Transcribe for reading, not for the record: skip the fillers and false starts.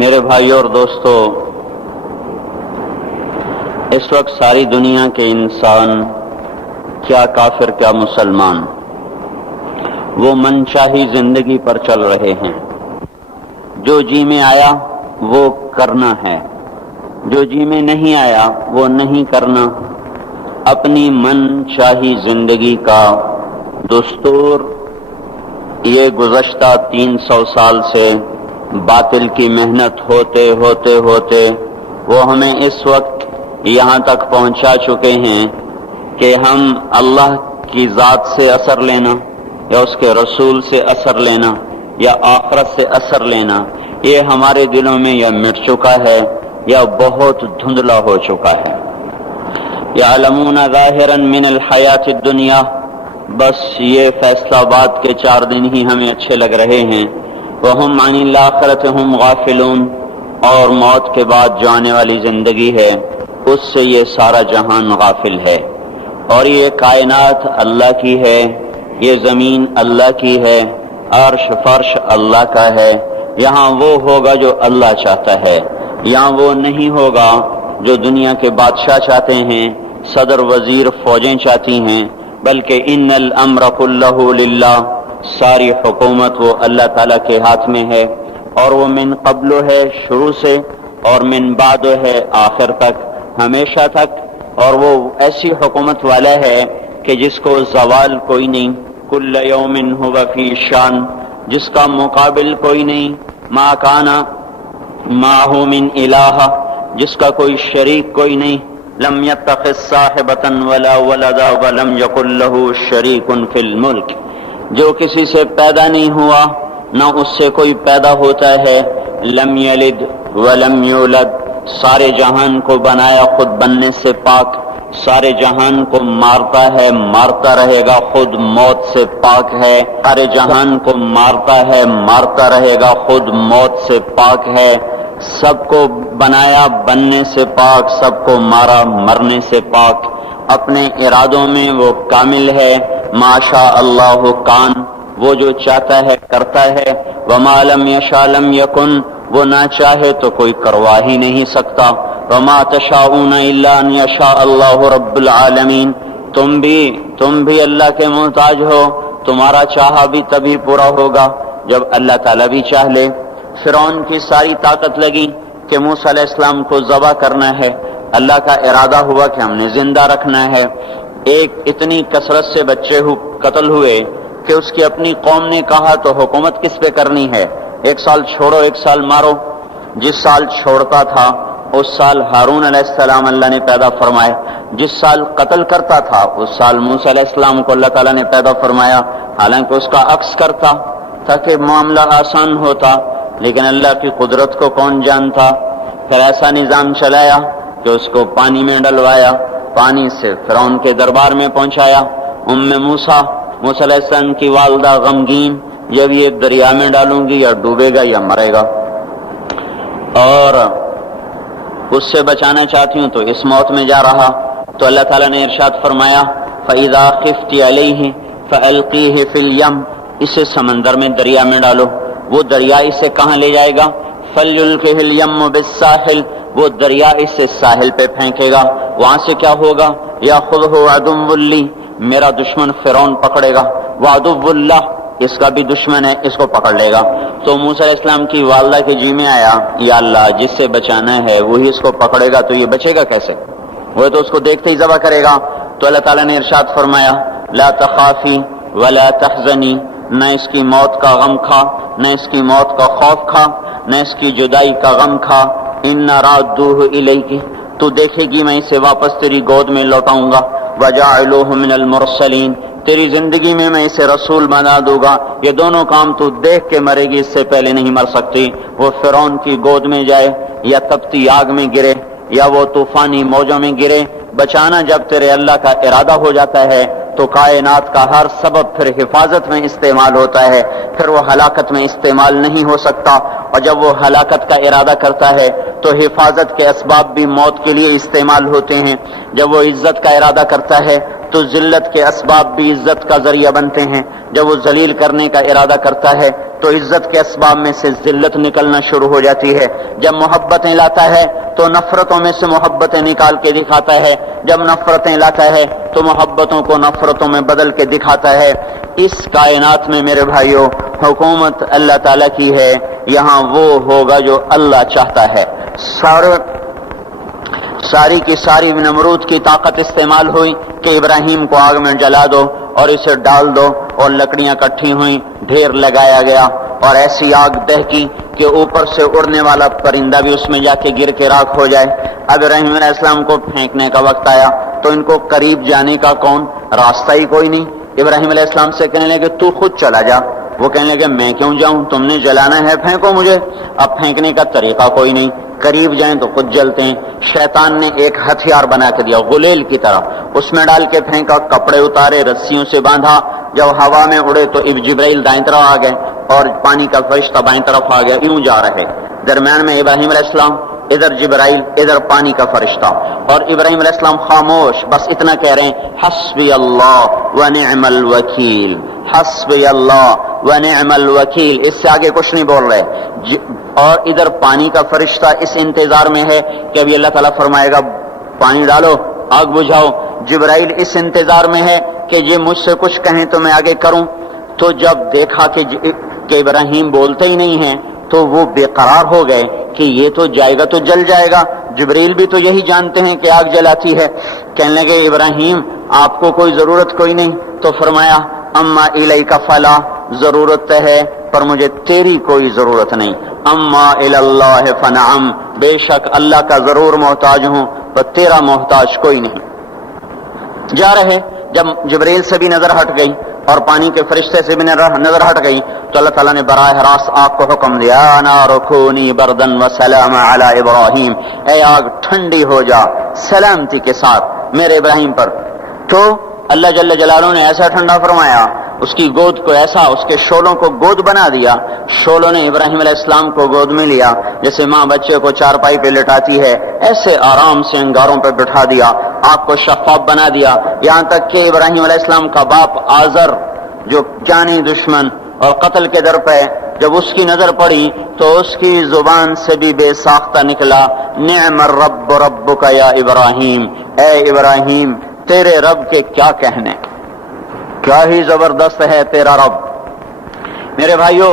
میرے بھائیوں اور دوستو، اس وقت ساری دنیا کے انسان، کیا کافر کیا مسلمان، وہ منشاہی زندگی پر چل رہے ہیں۔ جو جی میں آیا وہ کرنا ہے، جو جی میں نہیں آیا وہ نہیں کرنا۔ اپنی منشاہی زندگی کا دستور یہ گزشتہ 300 سال سے باطل کی محنت ہوتے ہوتے ہوتے وہ ہمیں اس وقت یہاں تک پہنچا چکے ہیں کہ ہم اللہ کی ذات سے اثر لینا یا اس کے رسول سے اثر لینا یا آخرت سے اثر لینا، یہ ہمارے دلوں میں یا مٹ چکا ہے یا بہت دھندلا ہو چکا ہے۔ یعلمون ظاہرا من الحیات الدنیا، بس یہ فیصلہ باد کے 4 دن ہی ہمیں اچھے لگ رہے ہیں۔ وہم عن الآخرۃ ہم غافلون، اور موت کے بعد جو آنے والی زندگی ہے اس سے یہ سارا جہان غافل ہے۔ اور یہ کائنات اللہ کی ہے، یہ زمین اللہ کی ہے، عرش فرش اللہ کا ہے۔ یہاں وہ ہوگا جو اللہ چاہتا ہے، یہاں وہ نہیں ہوگا جو دنیا کے بادشاہ چاہتے ہیں، صدر وزیر فوجیں چاہتی ہیں، بلکہ ان الامر کلہ للہ، ساری حکومت وہ اللہ تعالیٰ کے ہاتھ میں ہے، اور وہ من قبل ہے شروع سے، اور من بعد ہے آخر تک، ہمیشہ تک۔ اور وہ ایسی حکومت والا ہے کہ جس کو زوال کوئی نہیں، کل یوم ہو فی شان، جس کا مقابل کوئی نہیں، ما کانا معہ من الہ، جس کا کوئی شریک کوئی نہیں، لم یتخذ صاحبۃ ولا ولدا ولم یکن لہ شریک فی الملک، جو کسی سے پیدا نہیں ہوا نہ اس سے کوئی پیدا ہوتا ہے، لم یلد ولم یولد، سارے جہان کو بنایا خود بننے سے پاک، سارے جہان کو مارتا ہے مارتا رہے گا، خود موت سے پاک ہے، سارے جہان کو مارتا ہے مارتا رہے گا، خود موت سے پاک ہے، سب کو بنایا بننے سے پاک، سب کو مارا مرنے سے پاک، اپنے ارادوں میں وہ کامل ہے، ما شاء اللہ کان، وہ جو چاہتا ہے کرتا ہے، وما لم یشاء لم یکن، وہ نہ چاہے تو کوئی کروا ہی نہیں سکتا، وما تشاءون الا ان یشاء اللہ رب العالمین، تم بھی اللہ کے محتاج ہو، تمہارا چاہا بھی تبھی پورا ہوگا جب اللہ تعالیٰ بھی چاہ لے۔ فرعون کی ساری طاقت لگی کہ موسیٰ علیہ السلام کو ذبح کرنا ہے، اللہ کا ارادہ ہوا کہ ہم نے زندہ رکھنا ہے۔ ایک اتنی کثرت سے بچے قتل ہوئے کہ اس کی اپنی قوم نے کہا تو حکومت کس پہ کرنی ہے، 1 سال چھوڑو 1 سال مارو۔ جس سال چھوڑتا تھا اس سال ہارون علیہ السلام اللہ نے پیدا فرمائے، جس سال قتل کرتا تھا اس سال موسیٰ علیہ السلام کو اللہ تعالیٰ نے پیدا فرمایا، حالانکہ اس کا عکس کرتا تاکہ معاملہ آسان ہوتا، لیکن اللہ کی قدرت کو کون جانتا۔ پھر ایسا نظام چلایا کہ اس کو پانی میں ڈلوایا، پانی سے فرعون کے دربار میں پہنچایا۔ موسیٰ علیہ السلام کی والدہ غمگین، جب یہ دریا میں ڈالوں گی یا ڈوبے گا یا مرے گا، اور اس سے بچانا چاہتی ہوں تو اس موت میں جا رہا، تو اللہ تعالیٰ نے ارشاد فرمایا فَإِذَا خِفْتِ عَلَيْهِ فَأَلْقِيهِ فِي الْيَمِّ، اسے سمندر میں دریا میں ڈالو۔ وہ دریا اسے کہاں لے جائے گا؟ فَلْيُلْقِهِ الْيَمُّ بِالسَّاحِلِ، وہ دریا اسے ساحل پہ پھینکے گا، وہاں سے کیا ہوگا؟ يَأْخُذْهُ عَدُوٌّ لِّي، میرا دشمن فرعون پکڑے گا، وَعَدُوٌّ اللَّهِ، اس کا بھی دشمن ہے، اس کو پکڑ لے گا۔ تو موسیٰ علیہ السلام کی والدہ کے جی میں آیا، یا اللہ جس سے بچانا ہے وہی اس کو پکڑے گا تو یہ بچے گا کیسے؟ وہ تو اس کو دیکھتے ہی ذبح کرے گا۔ تو اللہ تعالیٰ نے ارشاد فرمایا لا تخافی ولا تحزنی، نہ اس کی موت کا غم کھا، نہ اس کی موت کا خوف کھا، نہ اس کی جدائی کا غم کھا، انا رادوہ الیک، تو دیکھے گی میں اسے واپس تیری گود میں لوٹاؤں گا، وجاعلوہ من المرسلین، تیری زندگی میں میں اسے رسول بنا دوں گا۔ یہ دونوں کام تو دیکھ کے مرے گی، اس سے پہلے نہیں مر سکتی۔ وہ فرعون کی گود میں جائے یا تپتی آگ میں گرے یا وہ طوفانی موجوں میں گرے، بچانا جب تیرے اللہ کا ارادہ ہو جاتا ہے تو کائنات کا ہر سبب پھر حفاظت میں استعمال ہوتا ہے، پھر وہ ہلاکت میں استعمال نہیں ہو سکتا۔ اور جب وہ ہلاکت کا ارادہ کرتا ہے تو حفاظت کے اسباب بھی موت کے لیے استعمال ہوتے ہیں۔ جب وہ عزت کا ارادہ کرتا ہے تو ذلت کے اسباب بھی عزت کا ذریعہ بنتے ہیں. جب وہ ذلیل کرنے کا ارادہ کرتا ہے تو عزت کے اسباب میں سے ذلت نکلنا شروع ہو جاتی ہے. جب محبتیں لاتا ہے تو نفرتوں میں سے محبتیں نکال کے دکھاتا ہے. جب نفرتیں لاتا ہے تو محبتوں کو نفرتوں میں بدل کے دکھاتا ہے. اس کائنات میں میرے بھائیوں حکومت اللہ تعالیٰ کی ہے. یہاں وہ ہوگا جو اللہ چاہتا ہے. ساری کی ساری نمرود کی طاقت استعمال ہوئی کہ ابراہیم کو آگ میں جلا دو اور اسے ڈال دو، اور لکڑیاں کٹھی ہوئیں، ڈھیر لگایا گیا اور ایسی آگ دہکی کہ اوپر سے اڑنے والا پرندہ بھی اس میں جا کے گر کے راکھ ہو جائے. اب ابراہیم علیہ السلام کو پھینکنے کا وقت آیا تو ان کو قریب جانے کا کون راستہ ہی کوئی نہیں. ابراہیم علیہ السلام سے کہنے لگے تو خود چلا جا. وہ کہنے لگے میں کیوں جاؤں، تم نے جلانا ہے پھینکو مجھے. اب پھینکنے کا طریقہ کوئی نہیں، قریب جائیں تو خود جلتے ہیں. شیطان نے ایک ہتھیار بنا کے دیا غلیل کی طرح، اس میں ڈال کے پھینکا، کپڑے اتارے، رسیوں سے باندھا. جب ہوا میں اڑے تو جبرائیل دائیں طرف آ گئے اور پانی کا فرشتہ بائیں طرف آ گیا. یوں جا رہے، درمیان میں ابراہیم علیہ السلام، ادھر جبرائیل، ادھر پانی کا فرشتہ. اور ابراہیم علیہ السلام خاموش، بس اتنا کہہ رہے ہیں حسبی اللہ ونعم الوکیل، حسبی اللہ ونعم الوکیل. اس سے آگے کچھ نہیں بول رہے. اور ادھر پانی کا فرشتہ اس انتظار میں ہے کہ ابھی اللہ تعالیٰ فرمائے گا پانی ڈالو، آگ بجھاؤ. جبرائیل اس انتظار میں ہے کہ یہ مجھ سے کچھ کہیں تو میں آگے کروں. تو جب دیکھا کہ ابراہیم بولتے ہی نہیں ہیں تو وہ بے قرار ہو گئے کہ یہ تو جائے گا تو جل جائے گا. جبرائیل بھی تو یہی جانتے ہیں کہ آگ جلاتی ہے. کہنے لگے ابراہیم آپ کو کوئی ضرورت کوئی نہیں. تو فرمایا اما الیک فلا، ضرورت ہے پر مجھے تیری کوئی ضرورت نہیں. اما الی اللہ فنعم، بے شک اللہ کا ضرور محتاج ہوں پر تیرا محتاج کوئی نہیں. جا رہے، جب جبرائیل سے بھی نظر ہٹ گئی اور پانی کے فرشتے سے بھی نظر ہٹ گئی تو اللہ تعالیٰ نے براہ راست آگ کو حکم دیا نار کونی بردن وسلام علی ابراہیم، اے آگ ٹھنڈی ہو جا سلامتی کے ساتھ میرے ابراہیم پر. تو اللہ جل جلالہ نے ایسا ٹھنڈا فرمایا، اس کی گود کو ایسا، اس کے شولوں کو گود بنا دیا. شولوں نے ابراہیم علیہ السلام کو گود میں لیا جیسے ماں بچے کو چارپائی پہ لٹاتی ہے، ایسے آرام سے انگاروں پہ بٹھا دیا. آگ کو شفاف بنا دیا، یہاں تک کہ ابراہیم علیہ السلام کا باپ آزر جو جانی دشمن اور قتل کے در پہ، جب اس کی نظر پڑی تو اس کی زبان سے بھی بے ساختہ نکلا نعم الرب ربک یا ابراہیم، اے ابراہیم تیرے رب کے کیا کہنے، کیا ہی زبردست ہے تیرا رب. میرے بھائیوں